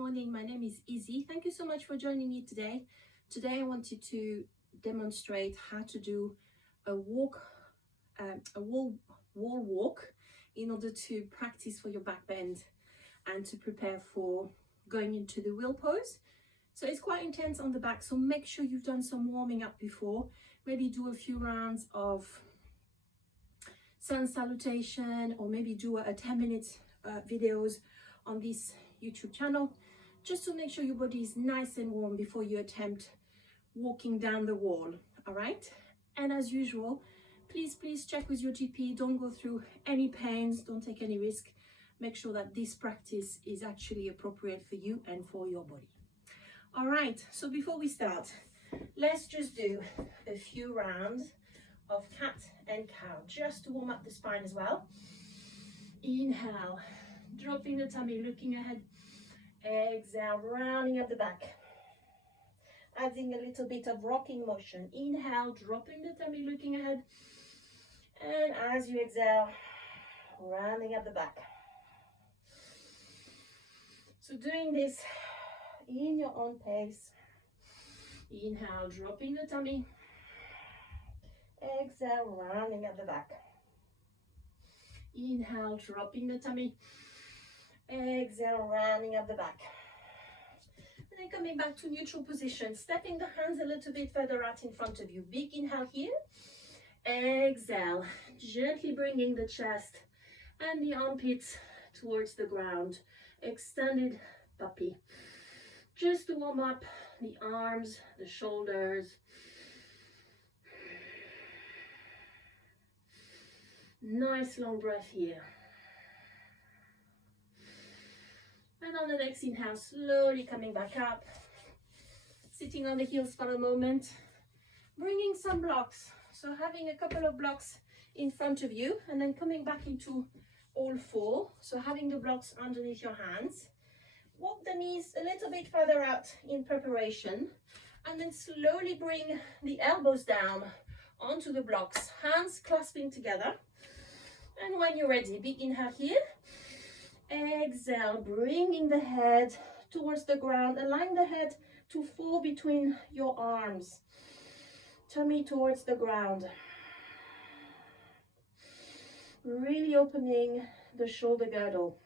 Morning, my name is Izzie. Thank you so much for joining me today. Today I wanted to demonstrate how to do a wall walk in order to practice for your back bend and to prepare for going into the wheel pose. So it's quite intense on the back, so make sure you've done some warming up before. Maybe do a few rounds of sun salutation, or maybe do a 10-minute videos on this YouTube channel, just to make sure your body is nice and warm before you attempt walking down the wall. All right, and as usual, please check with your GP. Don't go through any pains, don't take any risk. Make sure that this practice is actually appropriate for you and for your body. All right, so before we start, let's just do a few rounds of cat and cow, just to warm up the spine as well. Inhale, dropping the tummy, looking ahead. Exhale, rounding up the back, adding a little bit of rocking motion. Inhale, dropping the tummy, looking ahead, and as you exhale, rounding up the back. So doing this in your own pace. Inhale, dropping the tummy. Exhale, rounding up the back. Inhale, dropping the tummy. Exhale, rounding up the back. And then coming back to neutral position, stepping the hands a little bit further out in front of you. Big inhale here. Exhale, gently bringing the chest and the armpits towards the ground. Extended puppy. Just to warm up the arms, the shoulders. Nice long breath here. And on the next inhale, slowly coming back up, sitting on the heels for a moment, bringing some blocks. So having a couple of blocks in front of you, and then coming back into all four. So having the blocks underneath your hands. Walk the knees a little bit further out in preparation, and then slowly bring the elbows down onto the blocks, hands clasping together. And when you're ready, big inhale here. Exhale, bringing the head towards the ground, allowing the head to fall between your arms. Tummy towards the ground. Really opening the shoulder girdle.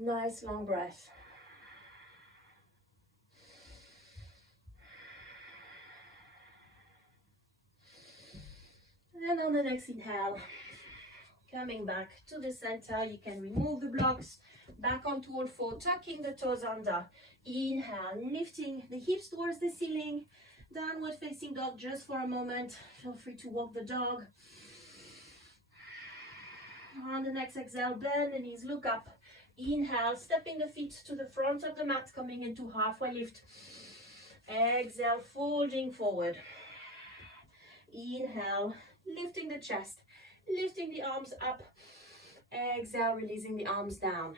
Nice long breath. And on the next inhale, coming back to the center, you can remove the blocks, back onto all four, tucking the toes under. Inhale, lifting the hips towards the ceiling, downward facing dog just for a moment. Feel free to walk the dog. On the next exhale, bend the knees, look up. Inhale, stepping the feet to the front of the mat, coming into halfway lift. Exhale, folding forward. Inhale, lifting the chest, lifting the arms up. Exhale, releasing the arms down.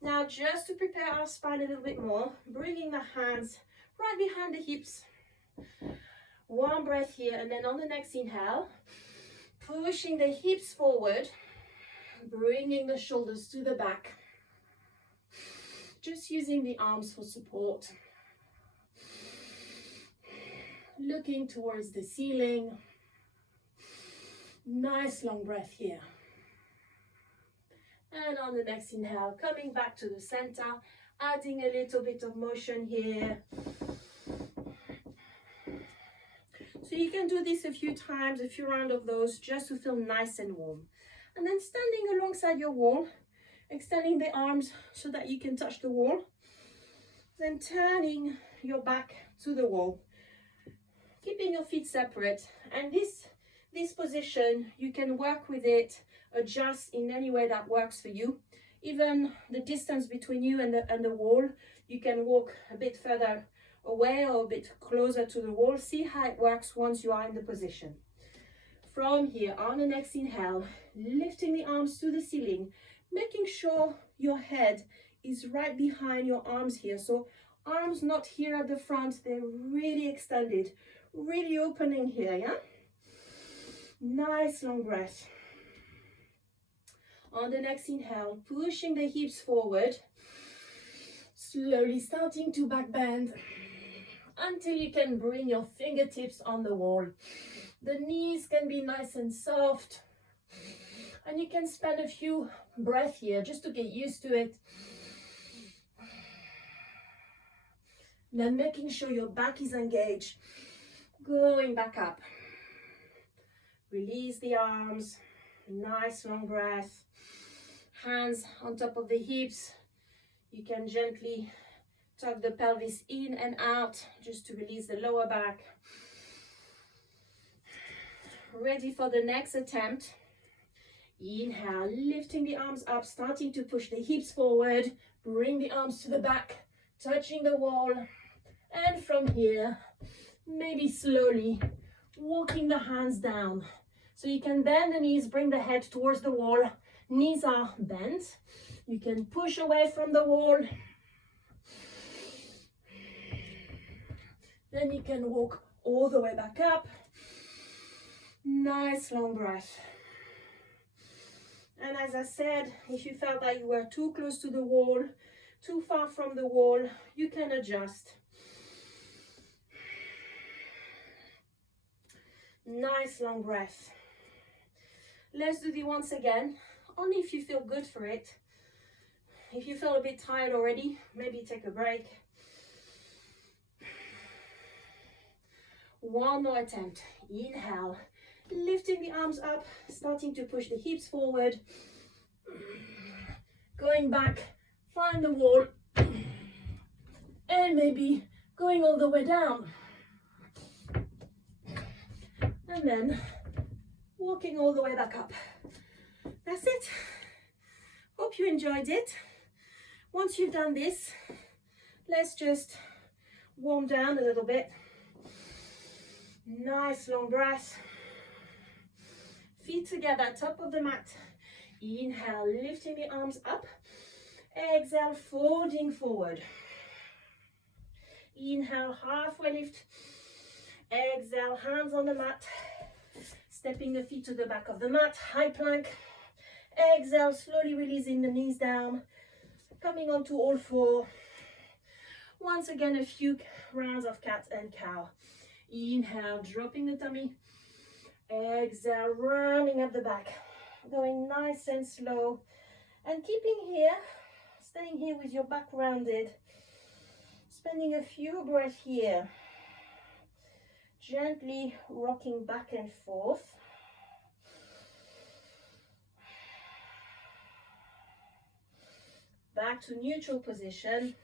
Now, just to prepare our spine a little bit more, bringing the hands right behind the hips. One breath here, and then on the next inhale, pushing the hips forward, bringing the shoulders to the back. Just using the arms for support. Looking towards the ceiling. Nice long breath here. And on the next inhale, coming back to the center, adding a little bit of motion here. So you can do this a few times, a few rounds of those, just to feel nice and warm. And then standing alongside your wall, extending the arms so that you can touch the wall. Then turning your back to the wall. Keeping your feet separate. And this position, you can work with it, adjust in any way that works for you. Even the distance between you and the wall, you can walk a bit further away or a bit closer to the wall. See how it works once you are in the position. From here, on the next inhale, lifting the arms to the ceiling, making sure your head is right behind your arms here. So arms not here at the front, they're really extended, really opening here, yeah? Nice long breath. On the next inhale, pushing the hips forward, slowly starting to back bend until you can bring your fingertips on the wall. The knees can be nice and soft, and you can spend a few breaths here just to get used to it. Then making sure your back is engaged, going back up. Release the arms, nice long breath. Hands on top of the hips. You can gently tuck the pelvis in and out just to release the lower back. Ready for the next attempt. Inhale, lifting the arms up, starting to push the hips forward. Bring the arms to the back, touching the wall. And from here, maybe slowly walking the hands down. So you can bend the knees, bring the head towards the wall. Knees are bent. You can push away from the wall. Then you can walk all the way back up. Nice long breath. And as I said, if you felt that you were too close to the wall, too far from the wall, you can adjust. Nice long breath. Let's do it once again, only if you feel good for it. If you feel a bit tired already, maybe take a break. One more attempt. Inhale, lifting the arms up, starting to push the hips forward. Going back, find the wall, and maybe going all the way down. And then walking all the way back up. That's it. Hope you enjoyed it. Once you've done this, let's just warm down a little bit. Nice long breath. Feet together, top of the mat. Inhale, lifting the arms up. Exhale, folding forward. Inhale, halfway lift. Exhale, hands on the mat. Stepping the feet to the back of the mat, high plank. Exhale, slowly releasing the knees down. Coming onto all four. Once again, a few rounds of cat and cow. Inhale, dropping the tummy. Exhale, rounding up the back. Going nice and slow. And keeping here, staying here with your back rounded. Spending a few breaths here. Gently rocking back and forth. Back to neutral position.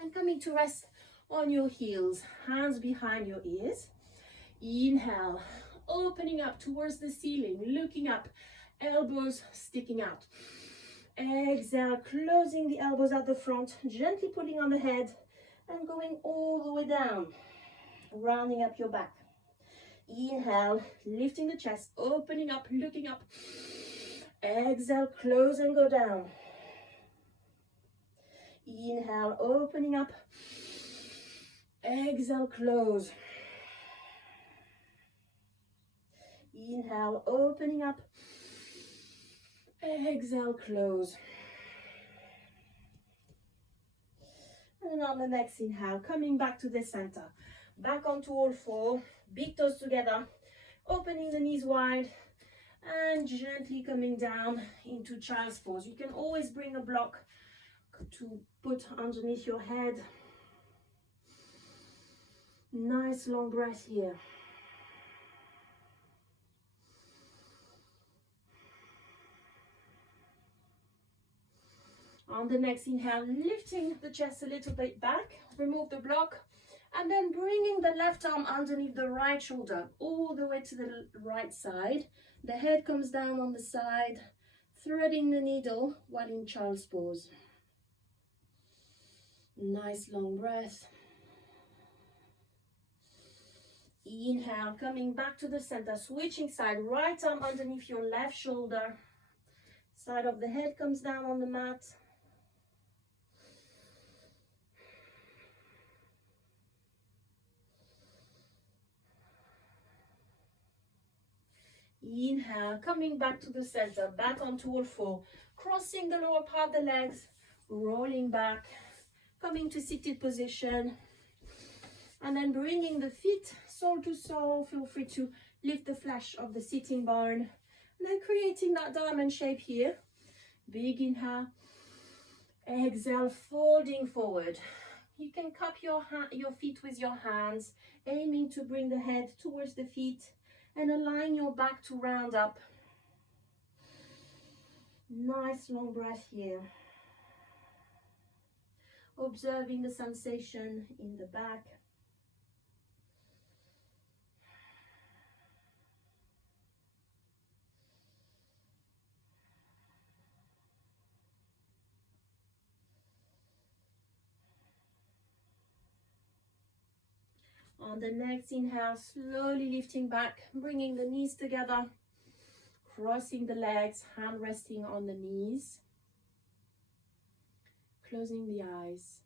And coming to rest on your heels, hands behind your ears. Inhale, opening up towards the ceiling, looking up, elbows sticking out. Exhale, closing the elbows at the front, gently pulling on the head and going all the way down, rounding up your back. Inhale, lifting the chest, opening up, looking up. Exhale, close and go down. Inhale, opening up. Exhale, close. Inhale, opening up. Exhale, close. And on the next inhale, coming back to the center. Back onto all four, big toes together, opening the knees wide, and gently coming down into child's pose. You can always bring a block to put underneath your head. Nice long breath here. On the next inhale, lifting the chest a little bit back, remove the block, and then bringing the left arm underneath the right shoulder, all the way to the right side. The head comes down on the side, threading the needle while in child's pose. Nice long breath. Inhale, coming back to the center, switching side, right arm underneath your left shoulder. Side of the head comes down on the mat. Inhale, coming back to the center, back onto all four, crossing the lower part of the legs, rolling back, coming to seated position, and then bringing the feet sole to sole. Feel free to lift the flesh of the sitting bone, and then creating that diamond shape here. Big inhale, exhale, folding forward. You can cup your feet with your hands, aiming to bring the head towards the feet and align your back to round up. Nice long breath here. Observing the sensation in the back. On the next inhale, slowly lifting back, bringing the knees together, crossing the legs, hand resting on the knees, closing the eyes.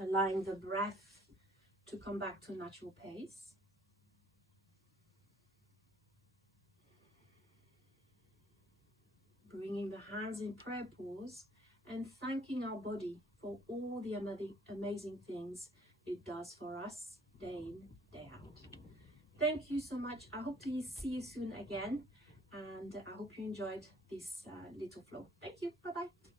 Allowing the breath to come back to natural pace. Bringing the hands in prayer pose and thanking our body for all the amazing things it does for us day in, day out. Thank you so much. I hope to see you soon again, and I hope you enjoyed this little flow. Thank you. Bye-bye.